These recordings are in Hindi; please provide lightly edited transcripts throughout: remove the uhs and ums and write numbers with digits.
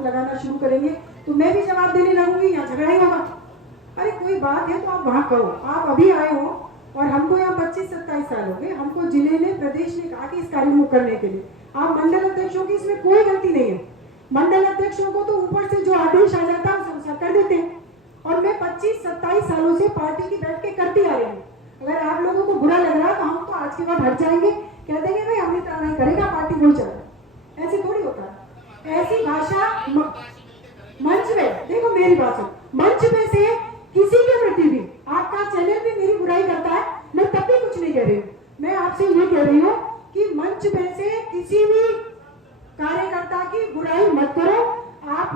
लगाना शुरू करेंगे तो मैं भी जवाब देने लगूंगी, यहाँ झगड़ा ही होगा। अरे कोई बात है तो आप वहाँ कहो, आप अभी आए हो और हमको यहाँ 25-27 साल हो गए, हमको जिले ने प्रदेश ने कहा कि इस कार्य को करने के लिए आप मंडल अध्यक्षों की इसमें कोई गलती नहीं है। मंडल अध्यक्षों को तो ऊपर से जो आदेश आ जाता है उसे अनुसार कर देते हैं और मैं 25-27 सालों से पार्टी की बैठ के करती आ रही हूँ। अगर आप लोगों को बुरा लग रहा है तो हम तो आज के बाद हट जाएंगे, कह देंगे भाई हम इतना नहीं करेगा, पार्टी कोई चल रहा। ऐसे थोड़ी होता है, ऐसी भाषा मंच में, देखो मेरी बात सुन, मंच में से किसी के प्रति भी आपका चैनल भी मेरी बुराई करता है, मैं तब भी कुछ नहीं कह रही हूँ। मैं आपसे ये कह रही हूँ कि मंच में से किसी भी कार्यकर्ता की बुराई मत करो। आप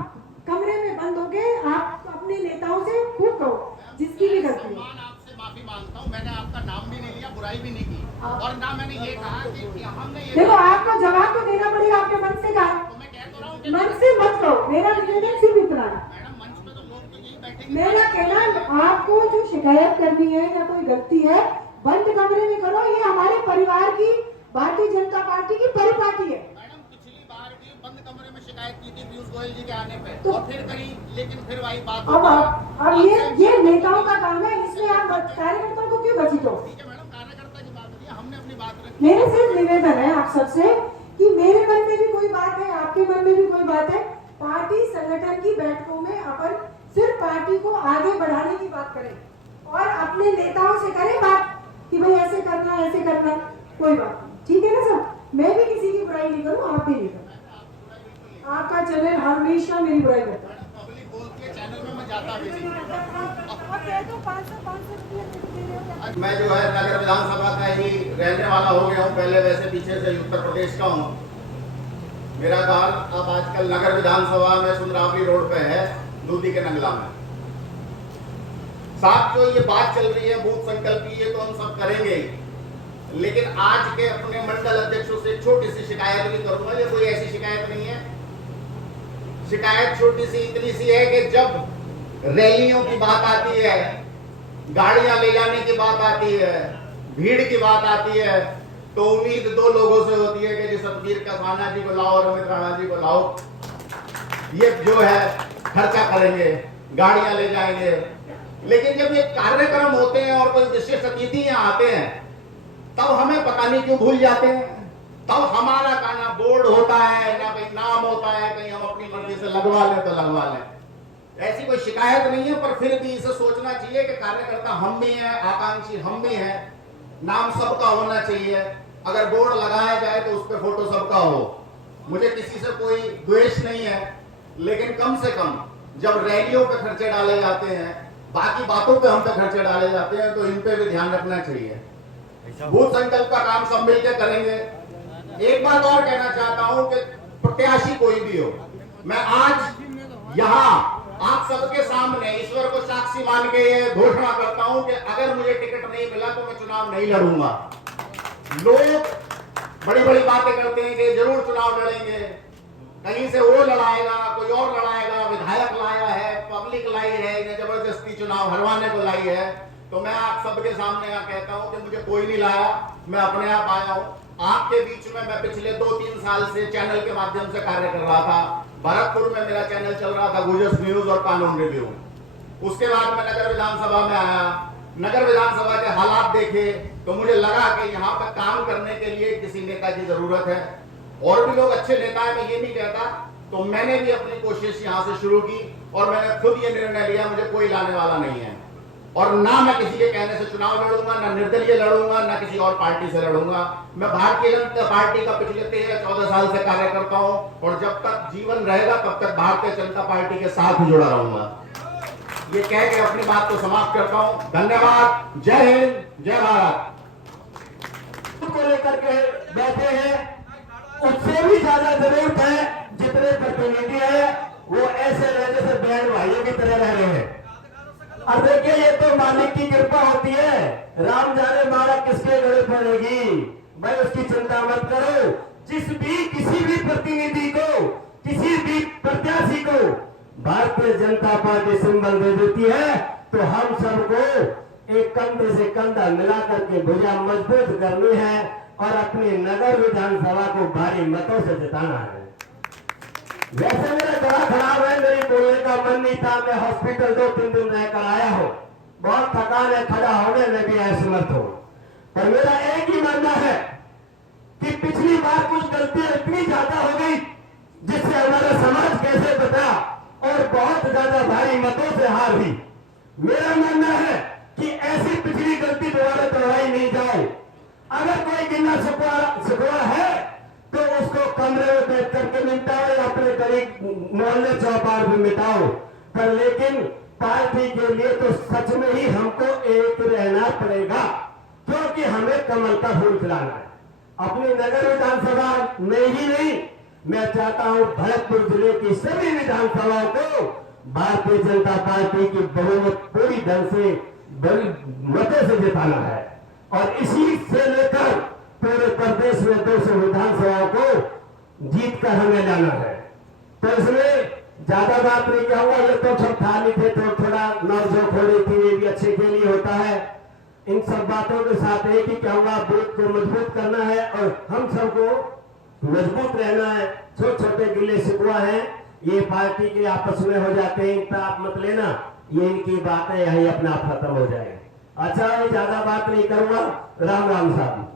कमरे में बंद हो गए, आप अपने नेताओं से खूब कहो जिसकी भी गलती है। आपसे माफी मांगता हूँ, मैंने आपका नाम भी नहीं लिया, बुराई भी नहीं की और ना मैंने ये कहा कि हमने ये, देखो आपको जवाब तो देना पड़ेगा, आपके मन से कहा, तो मैं कह तो रहा हूँ मन से मत कहो, मेरा निवेदन सिर्फ इतना है। मैडम मंच में तो लोग तो यही बैठेंगे। मेरा कहना, आपको जो शिकायत करनी है या कोई गलती है बंद कमरे में करो, ये हमारे परिवार की भारतीय जनता पार्टी की परिपाटी है। मैडम पिछली बार भी बंद कमरे में शिकायत की थी पीयूष गोयल जी के आने पे तो, और फिर करी, लेकिन फिर वही बात। अब ये नेताओं का काम है, इसमें आप कार्यकर्ताओं को क्यों बची दो? ठीक है मैडम, कार्यकर्ता की बात होती है, हमने अपनी बात रखी। मेरे सिर्फ निवेदन है आप सबसे कि मेरे मन में भी कोई बात है, आपके मन में भी कोई बात है, पार्टी संगठन की बैठकों में अपन सिर्फ पार्टी को आगे बढ़ाने की बात करें और अपने नेताओं से करें बात कि भाई ऐसे करना ऐसे करना, कोई बात नहीं, ठीक है ना सर? मैं भी किसी की बुराई नहीं करूँ, आप भी नहीं करो। आपका चैनल हमेशा मेरी बुराई करता है। पब्लिक बोल के चैनल में मैं जाता भी नहीं। मैं जो है नगर विधानसभा का ही रहने वाला हो गया हूँ, पहले वैसे पीछे से उत्तर प्रदेश का हूँ। मेरा घर अब आजकल नगर विधानसभा में सुंदरावली रोड पे है, दूधी के नंगला में। साथ जो ये बात चल रही है बूथ संकल्प की, ये तो हम सब करेंगे ही, लेकिन आज के अपने मंडल अध्यक्षों से छोटी सी शिकायत भी करूंगा। ये कोई ऐसी शिकायत नहीं है, शिकायत छोटी सी इतनी सी है कि जब रैलियों की बात आती है, गाड़ियां ले जाने की बात आती है, भीड़ की बात आती है, तो उम्मीद दो लोगों से होती है कि जी सतबीर का खाना जी को लाओ और अमित राणा जी को लाओ, ये जो है खर्चा करेंगे, गाड़ियां ले जाएंगे। लेकिन जब ये कार्यक्रम होते हैं और कोई विशेष अतिथि यहाँ आते हैं, तब हमें पता नहीं क्यों भूल जाते हैं। तब हमारा का ना बोर्ड होता है ना कहीं नाम होता है, कहीं हम अपनी मर्जी से लगवा लें तो लगवा लें। ऐसी कोई शिकायत नहीं है, पर फिर भी इसे सोचना चाहिए कि कार्यकर्ता हम भी हैं, आकांक्षी हम भी हैं, नाम सबका होना चाहिए। अगर बोर्ड लगाया जाए तो उस पर फोटो सबका हो। मुझे किसी से कोई द्वेष नहीं है, लेकिन कम से कम जब रैलियों पे खर्चे डाले जाते हैं, बाकी बातों पे हम पे खर्चे डाले जाते हैं, तो इन पे भी ध्यान रखना चाहिए। बूथ संकल्प का काम सब मिलकर करेंगे। एक बात और कहना चाहता हूं कि प्रत्याशी कोई भी हो, मैं आज यहाँ आप सबके सामने ईश्वर को साक्षी मान के ये घोषणा करता हूं कि अगर मुझे टिकट नहीं मिला तो मैं चुनाव नहीं लड़ूंगा। लोग बड़ी बड़ी बातें करते हैं कि जरूर चुनाव लड़ेंगे, कहीं से वो लड़ाएगा, कोई और लड़ाएगा, विधायक लाया है, पब्लिक लाई है, इन्हें जबरदस्ती चुनाव हरवाने को लाई है। तो मैं आप सबके सामने यहाँ कहता हूँ कि मुझे कोई नहीं लाया, मैं अपने आप आया हूँ। आपके बीच में मैं पिछले 2-3 साल से चैनल के माध्यम से कार्य कर रहा था। भरतपुर में मेरा चैनल चल रहा था, गुजस न्यूज और कानून रिव्यू। उसके बाद मैं नगर विधानसभा में आया, नगर विधानसभा के हालात देखे तो मुझे लगा कि यहाँ पर काम करने के लिए किसी नेता की जरूरत है। और भी लोग अच्छे नेता है, मैं ये नहीं कहता। तो मैंने भी अपनी कोशिश यहाँ से शुरू की और मैंने खुद ये निर्णय लिया, मुझे कोई लाने वाला नहीं है और ना मैं किसी के कहने से चुनाव लड़ूंगा, ना निर्दलीय लड़ूंगा, ना किसी और पार्टी से लड़ूंगा। मैं भारतीय जनता पार्टी का पिछले 13-14 साल से कार्य करता हूं और जब तक जीवन रहेगा तब तक भारतीय जनता पार्टी के साथ जुड़ा रहूंगा। ये कह के अपनी बात को समाप्त करता हूं। धन्यवाद। जय हिंद, जय भारत। को लेकर के बैठे हैं, उससे भी ज्यादा जरूरत है जितने प्रतिनिधि है वो ऐसे रहे जैसे बहन भाइयों की तरह रह रहे हैं। और देखिए ये तो मालिक की कृपा होती है, राम जाने मारा किसके गले पड़ेगी, मैं उसकी चिंता मत करो। किसी भी प्रतिनिधि को, किसी भी प्रत्याशी को भारतीय जनता पार्टी सिंबल दे देती है तो हम सबको एक कंधे से कंधा मिला करके भुजा मजबूत करनी है और अपनी नगर विधानसभा को भारी मतों से जिताना है। वैसे मेरा गला खराब है, मेरी बोलने का मन नहीं था, मैं हॉस्पिटल 2-3 दिन रहकर आया हूं, बहुत थकान है, खड़ा होने में भी असमर्थ हूं। पर मेरा एक ही मानना है कि पिछली बार कुछ गलतियां इतनी ज्यादा हो गई जिससे हमारा समाज कैसे बचा और बहुत ज्यादा भारी मतों से हार हुई। मेरा मानना है कि ऐसी पिछली गलती दोबारा दोहराई नहीं जाए। अगर कोई गिला शिकवा है तो उसको कमरे में बैठ करके निपटाओ या अपने करीब मोहल्ले चौपाल में मिटाओ, पर लेकिन पार्टी के लिए तो सच में ही हमको एक रहना पड़ेगा, क्योंकि हमें कमल का फूल खिलाना है। अपनी नगर विधानसभा में ही नहीं, मैं चाहता हूं भरतपुर जिले की सभी विधानसभाओं को भारतीय जनता पार्टी की बहुमत पूरी ढंग से बड़ी मतों से जिताना है और इसी से लेकर पूरे प्रदेश में 200 विधानसभाओं को जीत कर हमें जाना है। तो इसमें ज्यादा बात नहीं कहूंगा, ये तो सब खाली थे तो थोड़ा नौजोक हो रही थी, ये भी अच्छे के लिए होता है। इन सब बातों के साथ एक ही कहूंगा, बूथ को मजबूत करना है और हम सबको मजबूत रहना है। छोटे छोटे गिले शिकवा हैं, ये पार्टी के आपस में हो जाते हैं, इन पर आप मत लेना, ये इनकी बातें यही अपने आप खत्म हो जाएगी। अच्छा, मैं ज्यादा बात नहीं करूंगा। राम राम साहब।